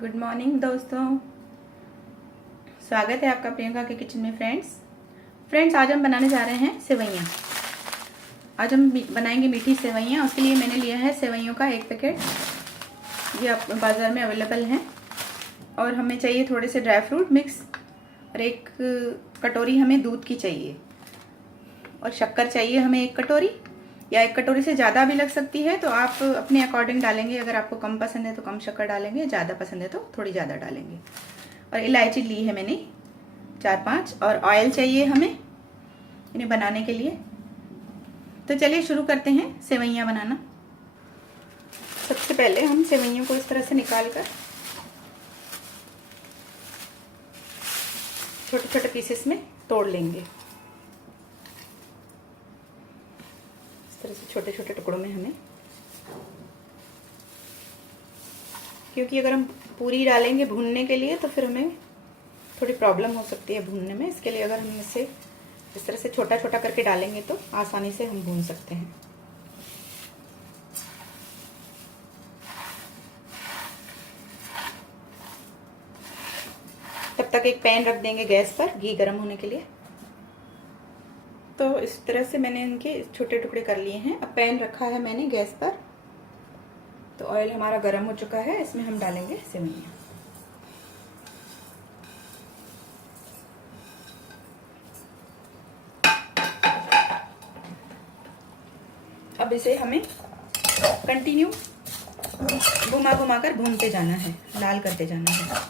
Good morning दोस्तों, स्वागत है आपका प्रियंका के किचन में। फ्रेंड्स आज हम बनाने जा रहे हैं सेवइयाँ। आज हम बनाएंगे मीठी सेवइयाँ। उसके लिए मैंने लिया है सेवइयों का 1 पैकेट, ये आप बाज़ार में अवेलेबल हैं। और हमें चाहिए थोड़े से ड्राई फ्रूट मिक्स, और 1 कटोरी हमें दूध की चाहिए, और शक्कर चाहिए हमें 1 कटोरी, या 1 कटोरी से ज़्यादा भी लग सकती है, तो आप अपने अकॉर्डिंग डालेंगे। अगर आपको कम पसंद है तो कम शक्कर डालेंगे, ज़्यादा पसंद है तो थोड़ी ज़्यादा डालेंगे। और इलायची ली है मैंने 4-5, और ऑयल चाहिए हमें इन्हें बनाने के लिए। तो चलिए शुरू करते हैं सेवइयाँ बनाना। सबसे पहले हम सेवइयों को इस तरह से निकाल कर छोटे छोटे पीसेस में तोड़ लेंगे। इस तरह से छोटे छोटे टुकड़ों में हमें, क्योंकि अगर हम पूरी डालेंगे भूनने के लिए तो फिर हमें थोड़ी प्रॉब्लम हो सकती है भूनने में। इसके लिए अगर हम इसे इस तरह से छोटा छोटा करके डालेंगे तो आसानी से हम भून सकते हैं। तब तक एक पैन रख देंगे गैस पर घी गर्म होने के लिए। तो इस तरह से मैंने इनके छोटे टुकड़े कर लिए हैं। अब पैन रखा है मैंने गैस पर, तो ऑयल हमारा गर्म हो चुका है। इसमें हम डालेंगे सेवइयाँ। अब इसे हमें कंटिन्यू घुमा घुमा कर भूनते जाना है, लाल करते जाना है।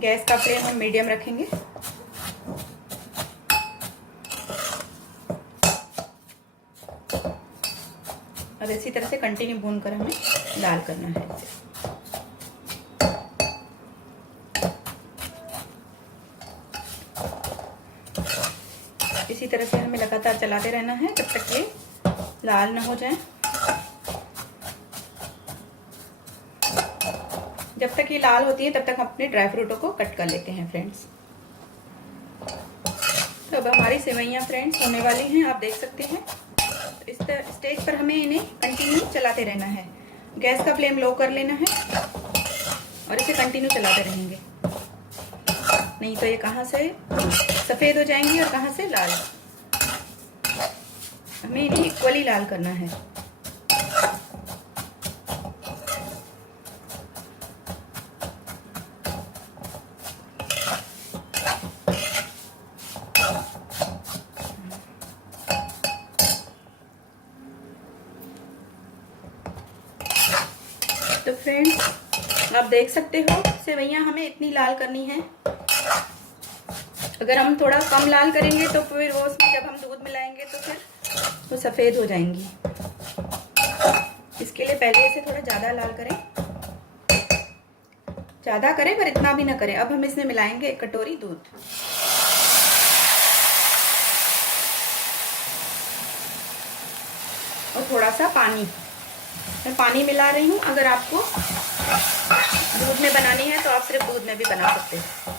गैस का फ्लेम हम मीडियम रखेंगे। और इसी तरह से कंटिन्यू भून कर हमें लाल करना है इसे। इसी तरह से हमें लगातार चलाते रहना है जब तक ये लाल ना हो जाए। जब तक ये लाल होती है तब तक हम अपने ड्राई फ्रूटों को कट कर लेते हैं फ्रेंड्स। तो अब हमारी सेवइयाँ फ्रेंड्स होने वाली हैं, आप देख सकते हैं। तो इस स्टेज पर हमें इन्हें कंटिन्यू चलाते रहना है। गैस का फ्लेम लो कर लेना है और इसे कंटिन्यू चलाते रहेंगे, नहीं तो ये कहाँ से सफ़ेद हो जाएंगी और कहाँ से लाल। हमें इन्हें इक्वली लाल करना है। तो फ्रेंड्स आप देख सकते हो सेवइयाँ हमें इतनी लाल करनी है। अगर हम थोड़ा कम लाल करेंगे तो फिर वो उसमें जब हम दूध मिलाएंगे तो फिर वो सफ़ेद हो जाएंगी। इसके लिए पहले इसे थोड़ा ज़्यादा लाल करें, ज़्यादा करें पर इतना भी ना करें। अब हम इसमें मिलाएंगे 1 कटोरी दूध। और थोड़ा सा पानी, मैं पानी मिला रही हूँ। अगर आपको दूध में बनानी है तो आप सिर्फ दूध में भी बना सकते हैं।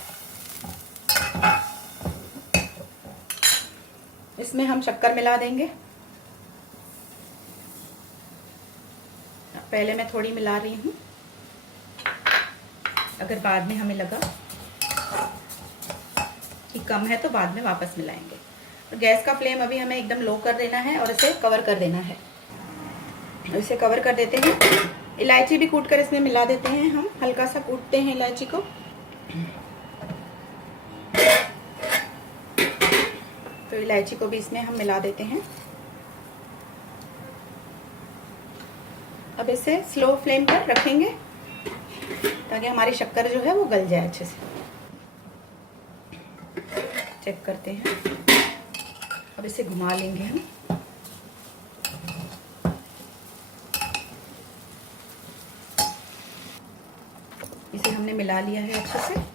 इसमें हम शक्कर मिला देंगे। पहले मैं थोड़ी मिला रही हूँ, अगर बाद में हमें लगा कि कम है तो बाद में वापस मिलाएंगे। तो गैस का फ्लेम अभी हमें एकदम लो कर देना है और इसे कवर कर देना है। इसे कवर कर देते हैं। इलायची भी कूट कर इसमें मिला देते हैं। हम हल्का सा कूटते हैं इलायची को। तो इलायची को भी इसमें हम मिला देते हैं। अब इसे स्लो फ्लेम पर रखेंगे ताकि हमारी शक्कर जो है वो गल जाए अच्छे से। चेक करते हैं। अब इसे घुमा लेंगे हम। इसे हमने मिला लिया है अच्छे से।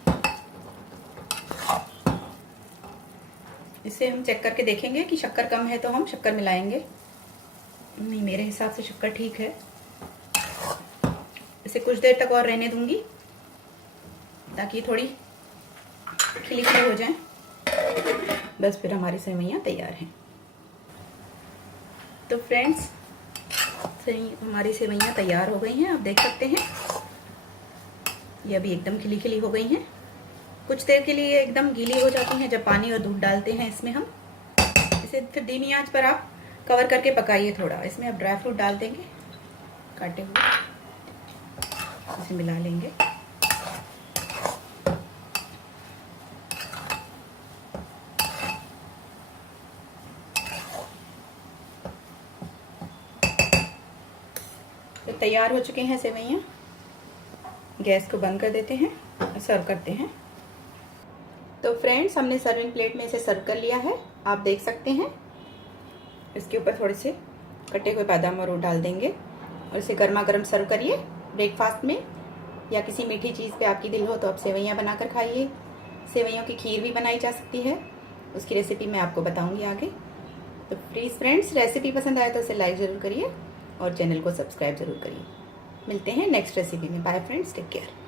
इसे हम चेक करके देखेंगे कि शक्कर कम है तो हम शक्कर मिलाएंगे। नहीं, मेरे हिसाब से शक्कर ठीक है। इसे कुछ देर तक और रहने दूंगी ताकि थोड़ी खिली खिली हो जाए। बस फिर हमारी सेवइयाँ तैयार हैं। तो फ्रेंड्स हमारी सेवइयाँ तैयार हो गई हैं, आप देख सकते हैं। ये अभी एकदम खिली खिली हो गई हैं। कुछ देर के लिए ये एकदम गीली हो जाती हैं जब पानी और दूध डालते हैं इसमें हम। इसे फिर धीमी आंच पर आप कवर करके पकाइए थोड़ा। इसमें आप ड्राई फ्रूट डाल देंगे काटे हुए, इसे मिला लेंगे। तो तैयार हो चुके हैं सेवइयाँ। गैस को बंद कर देते हैं और सर्व करते हैं। तो फ्रेंड्स हमने सर्विंग प्लेट में इसे सर्व कर लिया है, आप देख सकते हैं। इसके ऊपर थोड़े से कटे हुए बादाम और वो डाल देंगे और इसे गर्मा गर्म सर्व करिए ब्रेकफास्ट में, या किसी मीठी चीज़ पे आपकी दिल हो तो आप सेवइयाँ बनाकर खाइए। सेवइयों की खीर भी बनाई जा सकती है, उसकी रेसिपी मैं आपको बताऊंगी आगे। तो प्लीज़ फ्रेंड्स रेसिपी पसंद आए तो इसे लाइक ज़रूर करिए और चैनल को सब्सक्राइब ज़रूर करिए। मिलते हैं नेक्स्ट रेसिपी में। Bye friends, take care.